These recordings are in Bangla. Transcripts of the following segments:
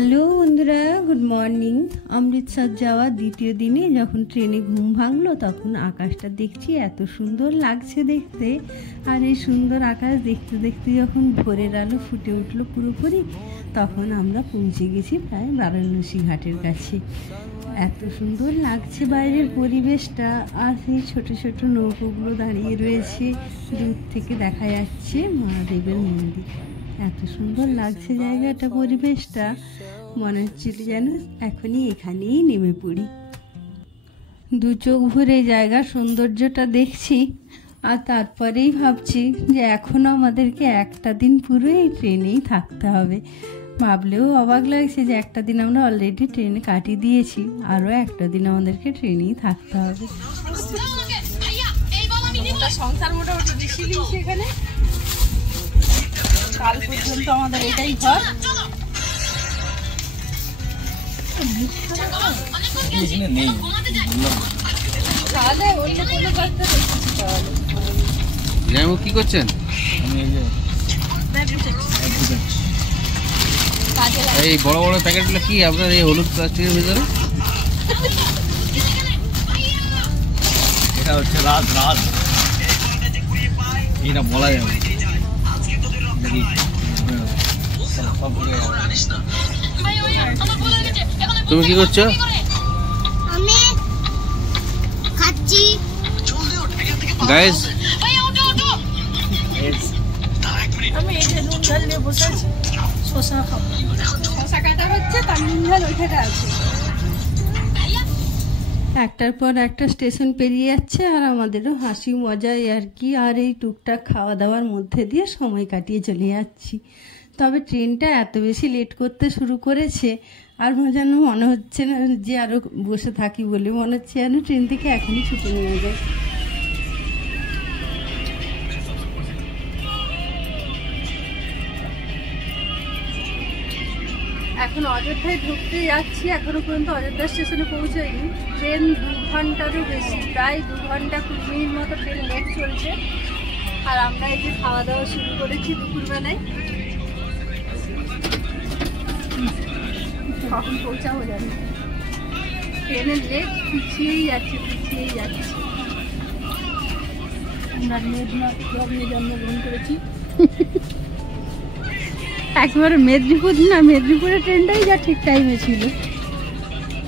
হ্যালো বন্ধুরা, গুড মর্নিং। অমৃতসর যাওয়া দ্বিতীয় দিনে যখন ট্রেনে ঘুম ভাঙলো তখন আকাশটা দেখছি এত সুন্দর লাগছে দেখতে। আর এই সুন্দর আকাশ দেখতে দেখতে যখন ভোরের আলো ফুটে উঠলো পুরোপুরি, তখন আমরা পৌঁছে গেছি প্রায় বারাণসী ঘাটের কাছে। এত সুন্দর লাগছে বাইরের পরিবেশটা, আর সেই ছোটো ছোটো নৌকোগুলো দাঁড়িয়ে রয়েছে, দূর থেকে দেখা যাচ্ছে মহাদেবের মন্দির। এত সুন্দর লাগছে জায়গাটা, পরিবেশটা, মনে হচ্ছিল যেন এখনই এখানেই নেমে পড়ি। দু চোখ ভরে জায়গার সৌন্দর্যটা দেখছি, আর তারপরেই ভাবছি যে এখনও আমাদেরকে একটা দিন পুরো এই ট্রেনেই থাকতে হবে। ভাবলেও অবাক লাগছে যে একটা দিন আমরা অলরেডি ট্রেনে কাটিয়ে দিয়েছি, আরও একটা দিন আমাদেরকে ট্রেনেই থাকতে হবে। সংসার মোটামুটি বেশি দিন সেখানে, কাল পর্যন্ত আমাদের এটাই ঘর। কি করছেন? এই বড় বড় প্যাকেটগুলো কি আপনার এই হলুদ প্লাস্টিকের ভিতরে? এটা হচ্ছে রাজ এটা বলা যাবে। তুমি কি করছো? আমি খাচ্ছি গাইস। আমি এই যে নুন ঝাল নিয়ে বসে আছি, শসা খাবো। শসা কাটা হচ্ছে, তার নুন ঝাল ওইখানে আছে। একটার পর একটা স্টেশন পেরিয়ে যাচ্ছে, আর আমাদেরও হাসি মজাই আর কি, আর এই টুকটাক খাওয়া দাওয়ার মধ্যে দিয়ে সময় কাটিয়ে চলে যাচ্ছি। তবে ট্রেনটা এত বেশি লেট করতে শুরু করেছে, আর যেন মনে হচ্ছে না যে আরও বসে থাকি বলে, মনে হচ্ছে যেন ট্রেন থেকে এখনই ছুটে নিয়ে যায়। এখন অযোধ্যায় ঢুকতে যাচ্ছি, এখনো পর্যন্ত অযোধ্যা স্টেশনে পৌঁছায়নি। ট্রেন 2 ঘন্টারও বেশি, প্রায় 2 ঘন্টা 20 মিনিট মতো ট্রেন লেট চলছে। আর আমরা এই যে খাওয়া দাওয়া শুরু করেছি দুপুরবেলায়। কখন পৌঁছাবো জানি, ট্রেনের লেট পিছিয়েই যাচ্ছে। আমরা মেদিনীপুরে জন্মগ্রহণ করেছি। একবারে মেদিনীপুরের ট্রেনটাই যা ঠিক টাইমে ছিল,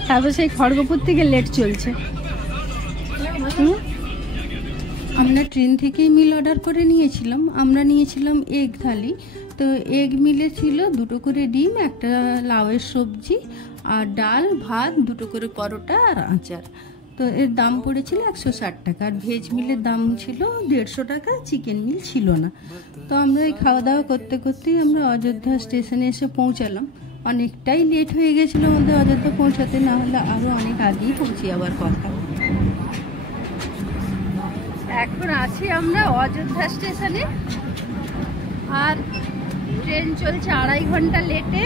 তারপর সেই খড়গপুর থেকে লেট চলছে। আমরা ট্রেন থেকেই মিল অর্ডার করে নিয়েছিলাম। আমরা নিয়েছিলাম এগ থালি। তো এগ মিলে ছিল 2টো করে ডিম, একটা লাউয়ের সবজি, আর ডাল, ভাত, 2টো করে পরোটা আর আচার। তো এর দাম পড়েছিল 160 টাকা। আর ভেজ মিলের দাম ছিল 150 টাকা, চিকেন মিল ছিল না। তো আমরা এই খাওয়া দাওয়া করতে করতেই আমরা অযোধ্যা স্টেশনে এসে পৌঁছালাম। অনেকটাই লেট হয়ে গেছিলো আমাদের অযোধ্যা পৌঁছাতে, না হলে আরও অনেক আগেই পৌঁছে যাওয়ার কথা। এখন আছি আমরা অযোধ্যা স্টেশনে, আর ট্রেন চলছে 2.5 ঘন্টা লেটে।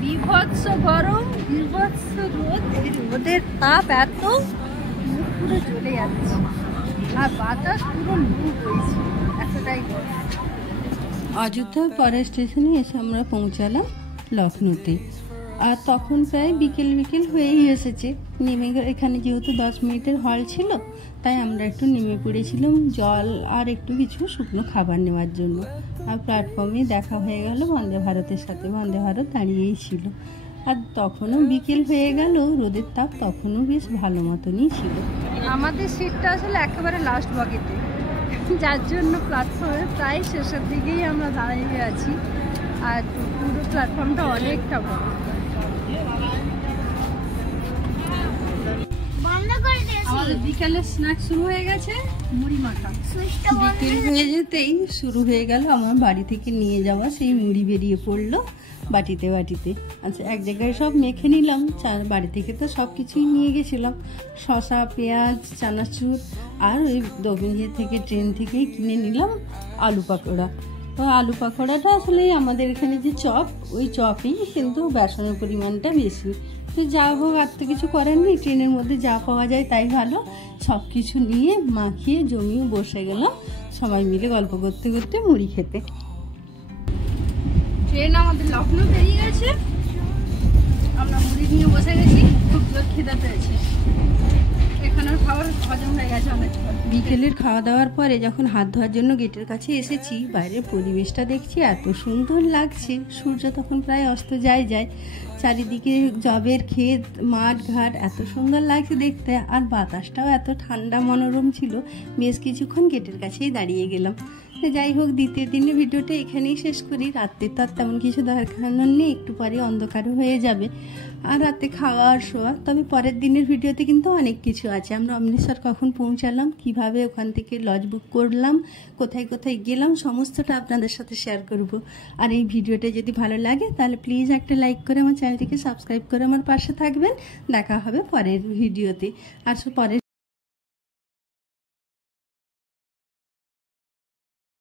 বিভৎস গরম, বিভৎস রোদ, এই রোদের তাপ এত মুখ পুরো জ্বলে যাচ্ছে, আর বাতাস পুরো লু হয়েছে, এতটাই গরম। অযোধ্যার পরের স্টেশনে এসে আমরা পৌঁছালাম লখনৌতে। আর তখন প্রায় বিকেল হয়েই এসেছে। নেমে এখানে যেহেতু 10 মিনিটের হল ছিল, তাই আমরা একটু নেমে পড়েছিলাম জল আর একটু কিছু শুকনো খাবার নেওয়ার জন্য। আর প্ল্যাটফর্মে দেখা হয়ে গেল বন্দে ভারতের সাথে, বন্দে ভারত দাঁড়িয়েই ছিল। আর তখনও বিকেল হয়ে গেল, রোদের তাপ তখনও বেশ ভালো মতনই ছিল। আমাদের সিটটা আসলে একেবারে লাস্ট বগিতে, যার জন্য প্ল্যাটফর্মে প্রায় শেষের দিকেই আমরা দাঁড়িয়ে আছি। আর পুরো প্ল্যাটফর্মটা অনেকটা বড়। আমাদের বিকেলের স্ন্যাক্স শুরু হয়ে গেছে, মুড়ি মাখা। বিকেল হয়ে যেতেই শুরু হয়ে গেল আমার বাড়ি থেকে নিয়ে যাওয়া সেই মুড়ি, বেরিয়ে পড়লো বাটিতে। আচ্ছা, এক জায়গায় সব মেখে নিলাম। বাড়ি থেকে তো সব কিছুই নিয়ে গেছিলাম, শসা, পেঁয়াজ, চানাচুর, আর ওই দোকান থেকে ট্রেন থেকেই কিনে নিলাম আলু পাকোড়া। তো আলু পাকোড়াটা আসলে আমাদের এখানে যে চপ, ওই চপই, কিন্তু বেসনের পরিমাণটা বেশি। তো যা হোক, আর তো কিছু করার নেই, ট্রেনের মধ্যে যা পাওয়া যায় তাই ভালো। সব কিছু নিয়ে মাখিয়ে জমিয়ে বসে গেলাম সবাই মিলে গল্প করতে করতে মুড়ি খেতে। ট্রেন আমাদের লখনৌ বেরিয়ে গেছে। জোর খিদে পেয়েছে। এখানের খাবার হজম হয়ে গেছে অনেক। বিকেলের খাওয়া দাওয়ার পরে যখন হাত ধোয়ার জন্য গেটের কাছে এসেছি, বাইরের পরিবেশটা দেখছি এত সুন্দর লাগছে। সূর্য তখন প্রায় অস্ত যায়। চারিদিকে জবের ক্ষেত, মাঠ ঘাট, এত সুন্দর লাগছে দেখতে। আর বাতাসটাও এত ঠান্ডা মনোরম ছিল। বেশ কিছুক্ষণ গেটের কাছেই দাঁড়িয়ে গেলাম। যাই হোক, দ্বিতীয় দিনের ভিডিওটা এখানেই শেষ করি। রাত্রে তো আর তেমন কিছু দরকার নেই, একটু পরে অন্ধকারও হয়ে যাবে। আর রাতে খাওয়া আর শোয়া। তবে পরের দিনের ভিডিওতে কিন্তু অনেক কিছু আছে। আমরা অমৃতসর কখন পৌঁছালাম, কিভাবে ওখান থেকে লজ বুক করলাম, কোথায় কোথায় গেলাম, সমস্তটা আপনাদের সাথে শেয়ার করব। আর এই ভিডিওটা যদি ভালো লাগে তাহলে প্লিজ একটা লাইক করে আমার চ্যানেলটিকে সাবস্ক্রাইব করে আমার পাশে থাকবেন। দেখা হবে পরের ভিডিওতে। আর পরের